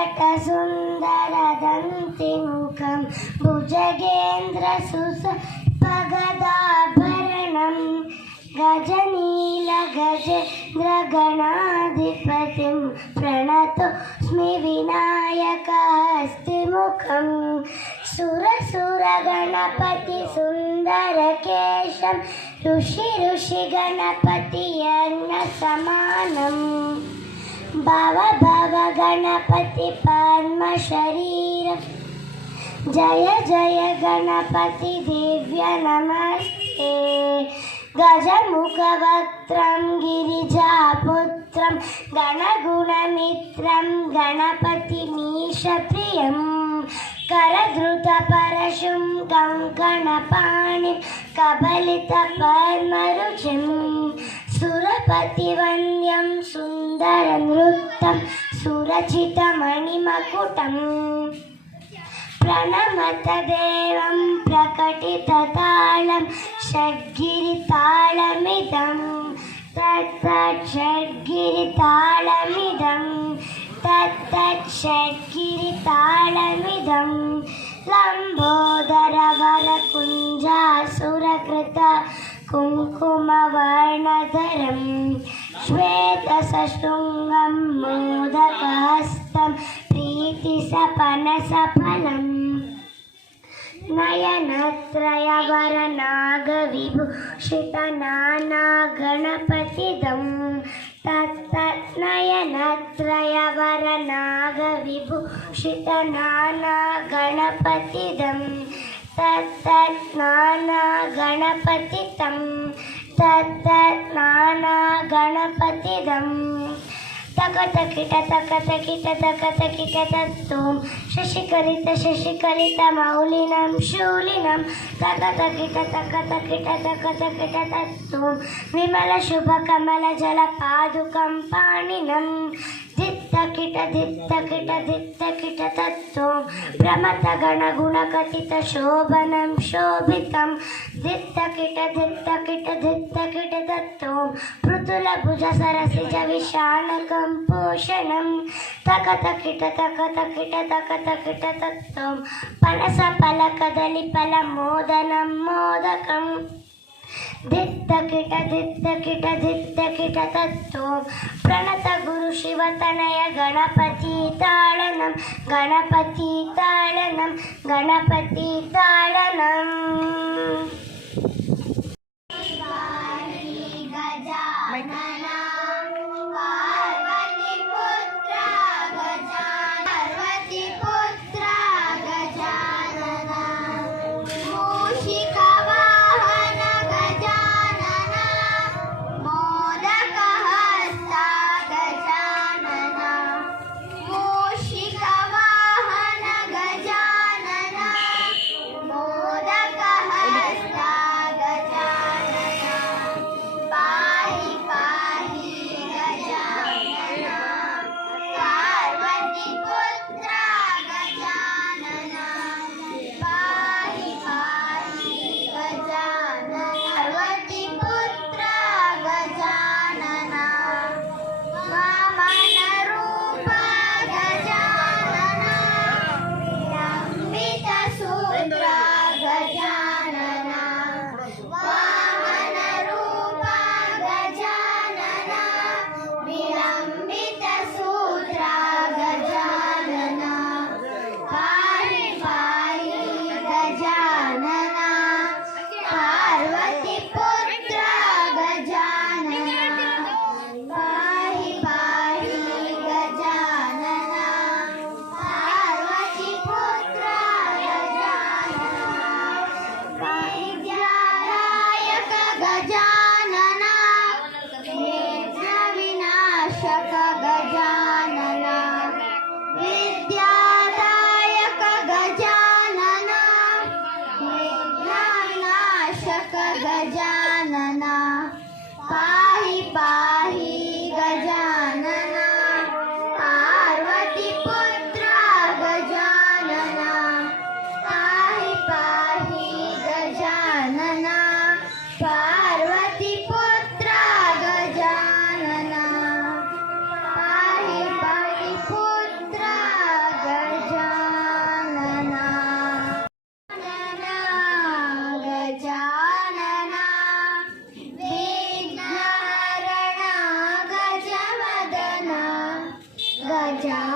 वटसुन्दरदन्तिमुखं भुजगेन्द्रसुसपगदाभरणं। गजनीलगजेन्द्रगणाधिपतिं प्रणतोऽस्मि विनायकहस्तिमुखं। सुरसुरगणपतिसुन्दरकेशं ऋषि ऋषिगणपतियज्ञसमानम् भव भव गणपति पद्मशरीर जय जय गणपति दिव्य नमस्ते। गजमुखवक्त्रं गिरिजापुत्रं गणगुणमित्रं गणपतिमीशप्रियं। करधृतपरशुं कङ्कणपाणिं कबलितपद्मरुचिं सुरपतिवन्द्यं सुन्दरनृत्तं सुरचितमणिमकुटम् प्रणमत देवं प्रकटिततालं षड्गिरितालमिदं तत्तत् षड्गिरितालमिदं तत्तत् षड्गिरितालमिदं लम्बोदरवरकुञ्जासुरकृत कुङ्कुमवर्णधरं श्वेतसशृङ्गं मोदकहस्तं प्रीतिसपनसफलम् नयनत्रयवरनागविभूषितनानागणपतिदं ನಾನಾ ಗಣಪತಿ ತಂ ತತ್ತ ನಾನಾ ಗಣಪತಿ ದಂ ತಕಟಕಿಟ ತಕಟಕಿಟ ತಕಟಕಿಟ ತತ್ತೂಂ ಶಶಿಕಲಿತ ಶಶಿಕಲಿತ ಮೌಲಿನಂ ಶೂಲಿನಂ. ತಕ ತಕಿಟ ತಕ ತಕಟಕಿಟ ತಕಟಕಿಟ ತಕಟಕಿಟ ತತ್ತೂಂ ವಿಮಲ ಶುಭ ಕಮಲ ಜಲ ಪಾದುಕಂ ಪಾಣಿನಂ. తకిట దిప్తకిట దిప్తకిట తత్వం భ్రమత గణగుణకథిత శోభనం శోభితం దిప్తకిట దిప్తకిట దిప్తకిట తత్వం పృతుల భుజ సరసిజ విశానకం పోషణం తకతకిట తకతకిట తకతకిట తత్వం పనస పల కదలి పల మోదనం మోదకం ದಿಟ್ಟ ಕಿಟ ದಿಟ್ಟ ಕಿಟ ದಿಟ್ಟ ಕಿಟ ತತ್ತು. ಪ್ರಣತ ಗುರು ಶಿವತನಯ ಗಣಪತಿ ತಾಳನಂ ಗಣಪತಿ ತಾಳನಂ, ಗಣಪತಿ ತಾಳನ. जा